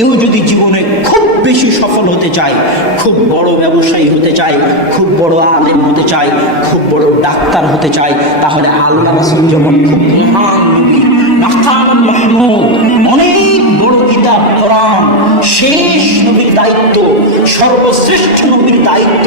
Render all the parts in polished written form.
কেউ যদি জীবনে খুব বেশি সফল হতে চায়, খুব বড় ব্যবসায়ী হতে চায়, খুব বড় আলেম হতে চায়, খুব বড় ডাক্তার হতে চায়, তাহলে আল্লাহ রাসূল যেমন খুব মহান নবী, মাকাম মাহমুদ, অনেক বড় কিতাব কোরআন, শেষ নবীর দায়িত্ব, সর্বশ্রেষ্ঠ নবীর দায়িত্ব,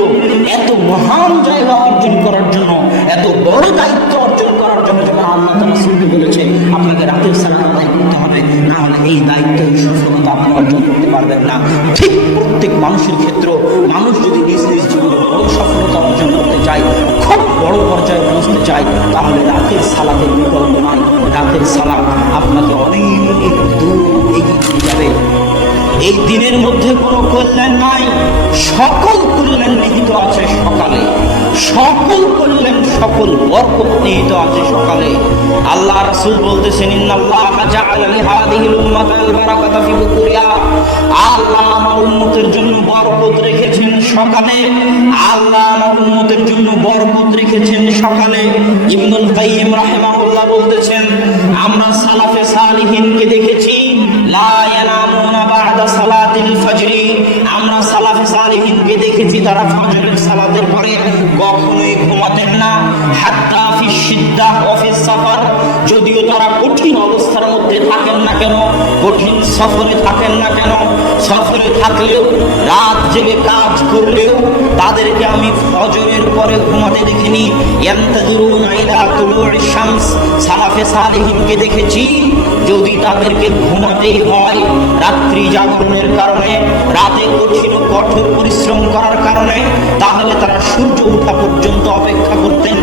এত মহান জায়গা অর্জন করার জন্য, এত বড় দায়িত্ব অর্জন করার জন্য যেমন আল্লাহ তাআলা রাসূলকে বলেছে আপনাকে রাতের সালাত আদায় করতে হবে, না হলে এই দায়িত্ব সফলতা আপনি অর্জন করতে পারবেন না। ঠিক প্রত্যেক মানুষের ক্ষেত্রে মানুষ যদি নিজ নিজ জীবনে বড় সফলতা অর্জন করতে চায়, খুব বড় পর্যায়ে পৌঁছতে চায়, তাহলে রাতের সালাতের বিকল্প নয়। রাতের সালাত আপনাকে অনেক দূর এগিয়ে নিয়ে যাবে। এই দিনের মধ্যে কোনো কল্যাণ নাই, সকল কল্যাণ নিহিত আছে সকালে, সকল কল্যাণ, সকল বরকত নিহিত আছে সকালে। আল্লাহ রাসূল বলতেছেন ইন্নাল্লাহা জাআলা লিহাদিহিল উম্মাতাল বারাকাতা ফি বুকুরিহা, আল্লাহ আমার উম্মতের জন্য বরকত রেখেছেন সকালে, আল্লাহ আমার উম্মতের জন্য বরকত রেখেছেন সকালে। ইবনুল কাইয়িম রাহিমাহুল্লাহ বলতেছেন আমরা সালাফে সালিহিনকে দেখেছি লা ইয়ানামুনা বা'দা সালাতিল ফজরি, আমরা সালাফে সালিহিনকে দেখেছি তারা ফজরের সালাতের পরে কখনোই ঘুমাতেন না। হাত্তা ফি শিদ্দাহ ওয়া ফি সাফার, যদিও তারা কঠিন অবস্থার মধ্যে থাকেন না কেন, কঠিন সফরে থাকেন না কেন, সফরে থাকলেও রাত জেগে কাজ করলেও তাদেরকে আমি ফজরের পরে ঘুমাতে দেখিনি। ইয়ান্তাযুরুনা ইলা তুলু'ইশ শামস, সালাফে সালিহিনকে দেখেছি যদি তাদেরকে ঘুমাতেই হয় রাত্রি জাগরণের কারণে, রাতে কঠিন কঠোর পরিশ্রম করার কারণে, তাহলে তারা সূর্য ওঠা পর্যন্ত অপেক্ষা করতেন,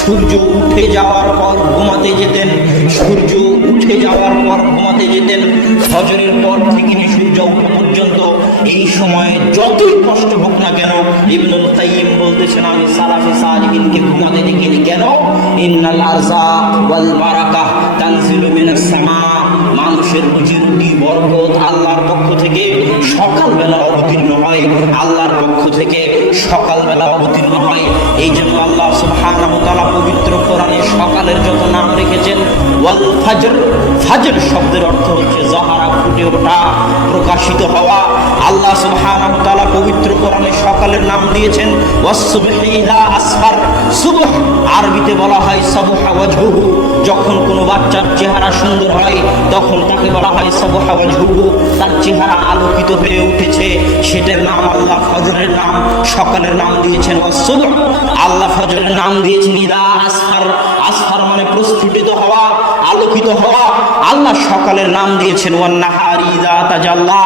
সূর্য উঠে যাওয়ার পর ঘুমাতে যেতেন, সূর্য উঠে যাওয়ার পর ঘুমাতে যেতেন। ফজরের পর থেকে সূর্য ওঠা পর্যন্ত এই সময়ে যতই কষ্ট হোক না কেন, ইবনুল কাইয়িম বলতেছেন আমি সালাফে সালিহিনকে ঘুমাতে দেখিনি। কেন? ইন্নাল আরযাক ওয়াল বারাকাহ তানজিলু মিনাস সামা, মানুষের রুজি রুটি বরকত আল্লাহর পক্ষ থেকে সকালবেলা অবতীর্ণ হয়, আল্লাহর পক্ষ থেকে সকালবেলা অবতীর্ণ হয়। এই জন্য আল্লাহ সুবহানাহু ওয়া তাআলা পবিত্র কোরআনে সকালের যত নাম রেখেছেন, ওয়াল ফজর, ফজর শব্দের অর্থ হচ্ছে যাহারা, ফুটে ওঠা, প্রকাশিত হওয়া। আল্লাহ সুবহানাহু ওয়া তাআলা পবিত্র কোরআনে সকালের নাম দিয়েছেন ওয়াস সুবহি ইযা আসফার, সুবহ আরবিতে বলা হয় সাবহা ওয়াজহুহু, যখন কোনো বাচ্চার চেহারা সুন্দর হয় তখন তাকে বলা হয় সাবহা ওয়াজহুহু, তার চেহারা আলোকিত হয়ে উঠেছে, সেটার নাম আল্লাহ ফজরের নাম, সকালের নাম দিয়েছেন ওয়াস সুবহ। আল্লাহ ফজরের নাম দিয়েছেন ইযা আসফার, আসফার মানে প্রস্ফুটিত হওয়া, আলোকিত হওয়া। আল্লাহ সকালের নাম দিয়েছেন ওয়ান নাহারি ইযা তাজাল্লা,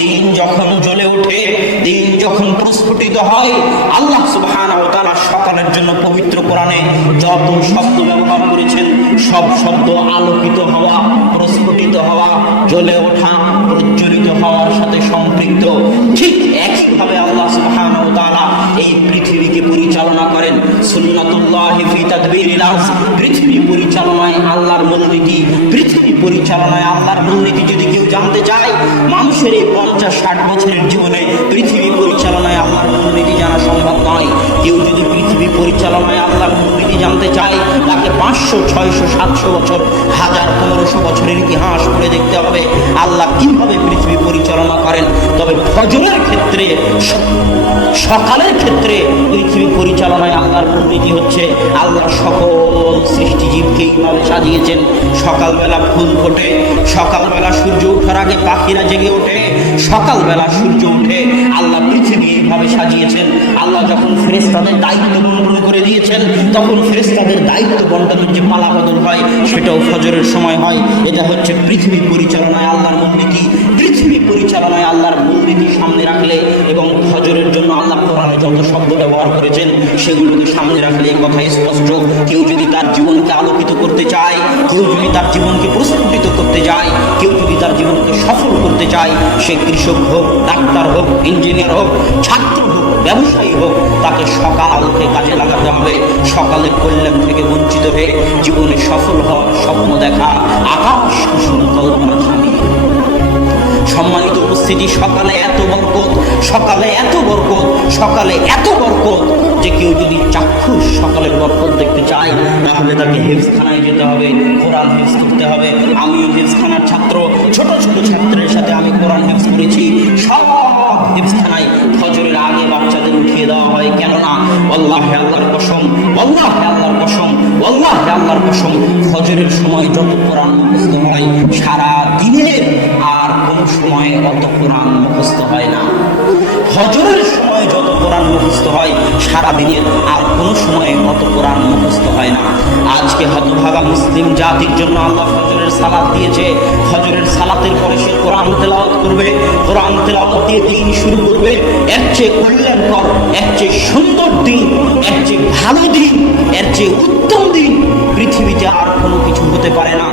দিন যখন জ্বলে ওঠে, দিন যখন প্রস্ফুটিত হয়। আল্লাহ সুবহানাহু ওয়া তাআলা সকালের জন্য পবিত্র কোরআনে যত শব্দ ব্যবহার করেছেন সব শব্দ আলোকিত হওয়া, প্রস্ফুটিত হওয়া, জ্বলে ওঠা, প্রজ্বলিত হওয়ার সাথে সম্পৃক্ত। ঠিক একইভাবে আল্লাহ সুবহানাহু ওয়া তাআলা এই পৃথিবীকে পরিচালনা করেন। সুন্নাতুল্লাহি ফি তাদবীরিল আরজ, পৃথিবী পরিচালনায় আল্লাহর মূলনীতি, পৃথিবী পরিচালনায় আল্লাহর মূলনীতি যদি কেউ জানতে চায়, মানুষের এই 50-60 বছরের জীবনে পৃথিবী পরিচালনায় আল্লাহর মূলনীতি জানা সম্ভব নয়। কেউ যদি পৃথিবী পরিচালনায় আল্লাহর মূলনীতি জানতে চায়, তাকে 500, 600, 700 বছর, 1000, 1500 বছরের ইতিহাস পড়ে দেখতে হবে আল্লাহ কিভাবে পৃথিবী পরিচালনা করেন। তবে ফজরের ক্ষেত্রে, সকালের ক্ষেত্রে পৃথিবী পরিচালনায় আল্লাহর মূলনীতি হচ্ছে আল্লাহ সকল সৃষ্টিজীবকে এইভাবে সাজিয়েছেন। সকালবেলা ফুল ফোটে, সকালবেলা সূর্য ওঠার আগে পাখিরা জেগে ওঠে, সকালবেলা সূর্য উঠে, আল্লাহ পৃথিবী এইভাবে সাজিয়েছেন। আল্লাহ যখন ফেরেশতাদের দায়িত্ব বন্টন করে দিয়েছেন, তখন ফেরেশতাদের দায়িত্ব বন্টনের যে পালা বদল হয় সেটাও ফজরের সময় হয়। এটা হচ্ছে পৃথিবী পরিচালনায় আল্লাহর মূলনীতি। পৃথিবী পরিচালনায় আল্লাহর মূলনীতি সামনে রাখলে এবং ফজরের জন্য আল্লাহ কোরআনে যত শব্দ ব্যবহার করেছেন সেগুলোকে সামনে রাখলে এই কথা স্পষ্ট। কেউ যদি তার জীবনকে আলোকিত করতে চায়, কেউ যদি তার জীবনকে প্রস্ফুটিত করতে চায়, কেউ যদি তার জীবনকে সফল করতে চায়, সে কৃষক হোক, ডাক্তার হোক, ইঞ্জিনিয়ার হোক, ছাত্র হোক, ব্যবসায়ী হোক, তাকে সকালকে কাজে লাগাতে হবে। সকালের কল্যাণ থেকে বঞ্চিত হয়ে জীবনে সফল হওয়ার স্বপ্ন দেখা আকাশ কুসুম কল্পনা ছাড়ি। সম্মানিত উপস্থিতি, সকালে এত বরকত, সকালে এত বরকত, সকালে এত বরকত যে কেউ যদি চাক্ষুষ সকালের বরকত দেখতে চায়, তাহলে তাকে হেফজখানায় যেতে হবে, কোরআন হেফজ করতে হবে। আমিও হেফজখানার ছাত্র, ছোট ছোট ছাত্রের সাথে আমি কোরআন হেফজ করেছি। করেছি সব হিফজখানায় ফজরের আগে বাচ্চাদের উঠিয়ে দেওয়া হয়। কেননা আল্লাহে আল্লাহর কসম, আল্লাহে আল্লাহর কসম, আল্লাহে আল্লাহর কসম, ফজরের সময় যত কোরআন মুখস্থ হয় সারা দিনের আর কোন সময় অত কোরআন মুখস্থ হয় না। ফজরের সময় যত কোরআন মুখস্থ হয় সারা দিনের আর কোনো সময় অত কোরআন মুখস্থ হয় না। আজকে হতভাগা মুসলিম জাতির জন্য আল্লাহ ফজরের সালাত দিয়েছে। ফজরের সালাতের পরে সে কোরআন তেলাওয়াত করবে, কোরআন তেলাওয়াত দিয়ে দিন শুরু করবে। এর চেয়ে কল্যাণকর, এর চেয়ে সুন্দর দিন, এর চেয়ে ভালো দিন, এর চেয়ে উত্তম দিন পৃথিবীতে আর কোনো কিছু হতে পারে না।